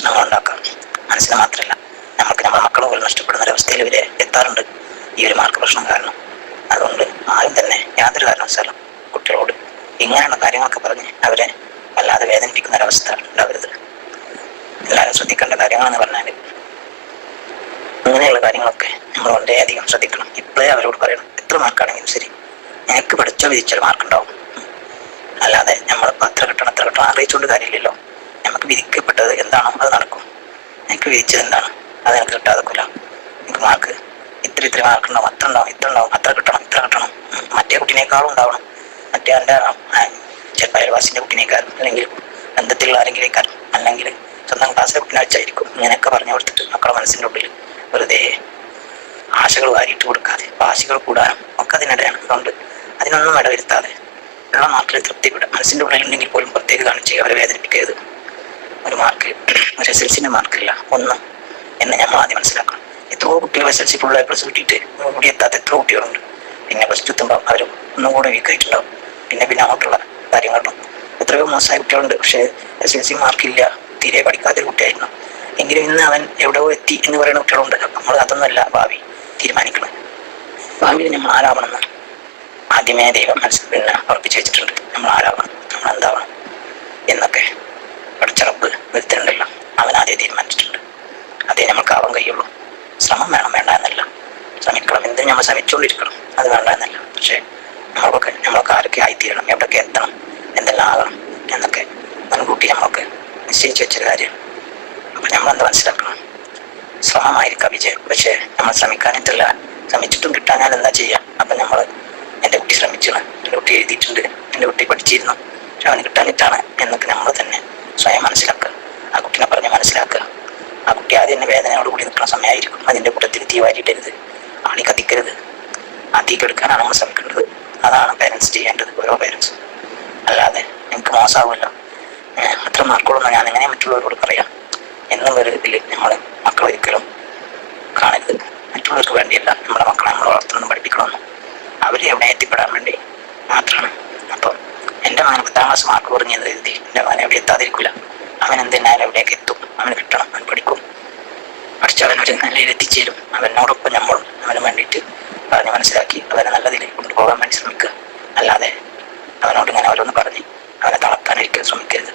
പ്രശ്നങ്ങൾ ഉണ്ടാക്കാം. മനസ്സിന് മാത്രമല്ല, നമുക്ക് നമ്മുടെ മക്കളെ പോലും നഷ്ടപ്പെടുന്ന ഒരവസ്ഥയിൽ ഇവരെ എത്താറുണ്ട് ഈ ഒരു മാർക്ക് പ്രശ്നം കാരണം. അതുകൊണ്ട് ആരും തന്നെ യാതൊരു കാരണവശാലും കുട്ടികളോട് ഇങ്ങനെയുള്ള കാര്യങ്ങളൊക്കെ പറഞ്ഞ് അവരെ വല്ലാതെ വേദനിപ്പിക്കുന്ന ഒരവസ്ഥ ഉണ്ടാവരുത്. എല്ലാവരും ശ്രദ്ധിക്കേണ്ട കാര്യങ്ങളെന്ന് പറഞ്ഞാൽ അങ്ങനെയുള്ള കാര്യങ്ങളൊക്കെ നമ്മൾ വളരെയധികം ശ്രദ്ധിക്കണം. ഇപ്പോഴേ അവരോട് പറയണം, എത്ര മാർക്കാണെങ്കിലും ശരി, എനിക്ക് പഠിച്ചോ വിധിച്ചൊരു മാർക്കുണ്ടാവും. അല്ലാതെ നമ്മൾ അത്ര കിട്ടണം അറിയിച്ചുകൊണ്ട് കാര്യമില്ലല്ലോ. നമുക്ക് വിധിക്കപ്പെട്ടത് എന്താണോ അത് നടക്കും. എനിക്ക് വിധിച്ചത് എന്താണ് അത് എനിക്ക് കിട്ടാതെക്കില്ല. എനിക്ക് മാർക്ക് ഇത്ര മാർക്ക് ഉണ്ടാവും, അത്ര ഉണ്ടാവും, അത്ര കിട്ടണം. മറ്റേ കുട്ടീനേക്കാളും ഉണ്ടാവണം. മറ്റേ എൻ്റെ ചിലപ്പോൾ അയൽവാസിൻ്റെ കുട്ടീനേക്കാരും അല്ലെങ്കിൽ ബന്ധത്തിലുള്ള ആരെങ്കിലേക്കാരും അല്ലെങ്കിൽ സ്വന്തം ക്ലാസ്സിലെ കുട്ടീനെ വെച്ചായിരിക്കും. ഇങ്ങനെയൊക്കെ പറഞ്ഞു കൊടുത്തിട്ട് മക്കളുടെ മനസ്സിൻ്റെ ഉള്ളിൽ വെറുതെ ആശകൾ വാരിയിട്ട് കൊടുക്കാതെ വാശികൾ കൂടാനും ഒക്കെ അതിനിടയാണ്. അതുകൊണ്ട് അതിനൊന്നും ഇടവരുത്താതെ ഉള്ള മാർക്കിൽ തൃപ്തിപ്പെടുക. മനസ്സിൻ്റെ ഉള്ളിലുണ്ടെങ്കിൽ പോലും പുറത്തേക്ക് കാണിച്ച് അവരെ വേദനിപ്പിക്കരുത്. ഒരു മാർക്ക്, ഒരു SSLCൻ്റെ മാർക്കില്ല ഒന്നും എന്ന് നമ്മൾ ആദ്യം മനസ്സിലാക്കണം. എത്രയോ കുട്ടികൾ SSLC ഫുൾ A+ കിട്ടിയിട്ട് കൂടി എത്താത്ത എത്രയോ കുട്ടികളുണ്ട്. പിന്നെ പ്ലസ് ടു എത്തുമ്പോൾ അവർ ഒന്നും കൂടെ വീക്കായിട്ടുണ്ടാവും. പിന്നെ അങ്ങോട്ടുള്ള കാര്യങ്ങളും എത്രയോ മോശമായ കുട്ടികളുണ്ട്. പക്ഷേ SSLC മാർക്കില്ല, തീരെ പഠിക്കാത്തൊരു കുട്ടിയായിരുന്നു. എങ്കിലും ഇന്ന് അവൻ എവിടെയോ എത്തി എന്ന് പറയുന്ന കുട്ടികളുണ്ട്. നമ്മൾ അതൊന്നുമല്ല ഭാവി തീരുമാനിക്കണം. ഭാവിയിൽ നമ്മൾ ആരാവണമെന്ന് ആദ്യമേ ദൈവം ഉറപ്പിച്ചു വെച്ചിട്ടുണ്ട്. നമ്മൾ ആരാവണം, നമ്മൾ എന്താവണം എന്നൊക്കെ പഠിച്ചറപ്പ് വരുത്തുന്നുണ്ടല്ലോ. അവൻ ആദ്യം തീരുമാനിച്ചിട്ടുണ്ട്. അതേ നമുക്ക് ആവാൻ കഴിയുള്ളൂ. ശ്രമം വേണം, വേണ്ട എന്നല്ല. ശ്രമിക്കണം, എന്തിനും നമ്മൾ ശ്രമിച്ചുകൊണ്ടിരിക്കണം, അത് വേണ്ട എന്നല്ല. പക്ഷേ നമ്മളൊക്കെ ആരൊക്കെ ആയിത്തീരണം, എവിടെയൊക്കെ എത്തണം, എന്തെല്ലാം ആകണം എന്നൊക്കെ മുൻകൂട്ടി നമ്മളൊക്കെ നിശ്ചയിച്ച് വെച്ചൊരു കാര്യമാണ്. അപ്പം നമ്മളെന്ത് മനസ്സിലാക്കണം, ശ്രമമായിരിക്കാം വിജയം. പക്ഷേ നമ്മൾ ശ്രമിക്കാനിട്ടല്ല, ശ്രമിച്ചിട്ടും കിട്ടാൻ എന്താ ചെയ്യുക. അപ്പം നമ്മൾ എൻ്റെ കുട്ടി ശ്രമിച്ചാണ്, എൻ്റെ കുട്ടി എഴുതിയിട്ടുണ്ട്, എൻ്റെ കുട്ടി പഠിച്ചിരുന്നു, പക്ഷെ അവന് കിട്ടാനിട്ടാണ് എന്നൊക്കെ നമ്മൾ തന്നെ സ്വയം മനസ്സിലാക്കുക. ആ കുട്ടീനെ പറഞ്ഞ് മനസ്സിലാക്കുക. ആ കുട്ടി ആദ്യം തന്നെ വേദനയോട് കൂടി നിൽക്കുന്ന സമയമായിരിക്കും. അതിൻ്റെ കൂട്ടത്തിൽ തീ വാരിയിട്ടരുത്, ആണി കത്തിക്കരുത്. ആ തീ കെടുക്കാനാണ് നമ്മൾ ശ്രമിക്കേണ്ടത്. അതാണ് പേരൻസ് ചെയ്യേണ്ടത്, ഓരോ പേരൻസും. അല്ലാതെ എനിക്ക് മോശമാവുമല്ലോ, അത്ര മാർക്കുള്ളൂ ഞാൻ എങ്ങനെ മറ്റുള്ളവരോട് പറയാം എന്നുള്ളൊരു ഇതിൽ നമ്മൾ മക്കളെ ഒരിക്കലും കാണരുത്. മറ്റുള്ളവർക്ക് വേണ്ടിയല്ല നമ്മുടെ മക്കളെ നമ്മൾ വളർത്തുന്നത്, പഠിപ്പിക്കണമെന്നും അവർ എവിടെ എത്തിപ്പെടാൻ വേണ്ടി മാത്രമാണ്. അപ്പം എൻ്റെ മകൻ 10ാം ക്ലാസ് മാർക്ക് കുറഞ്ഞത് എഴുതി എൻ്റെ മകൻ എവിടെ എത്താതിരിക്കില്ല. അവൻ എന്തിനായാലും എവിടെയൊക്കെ എത്തും. അവന് കിട്ടണം, അവൻ പഠിക്കും, പഠിച്ച് അവനൊരു നിലയിൽ എത്തിച്ചേരും. അവനോടൊപ്പം നമ്മളും അവന് വേണ്ടിയിട്ട് പറഞ്ഞ് മനസ്സിലാക്കി അവനെ നല്ല നിലയിൽ കൊണ്ടുപോകാൻ വേണ്ടി ശ്രമിക്കുക. അല്ലാതെ അവനോട് ഇങ്ങനെ ഓരോന്ന് പറഞ്ഞ് അവനെ തളർത്താൻ ഒരിക്കലും ശ്രമിക്കരുത്.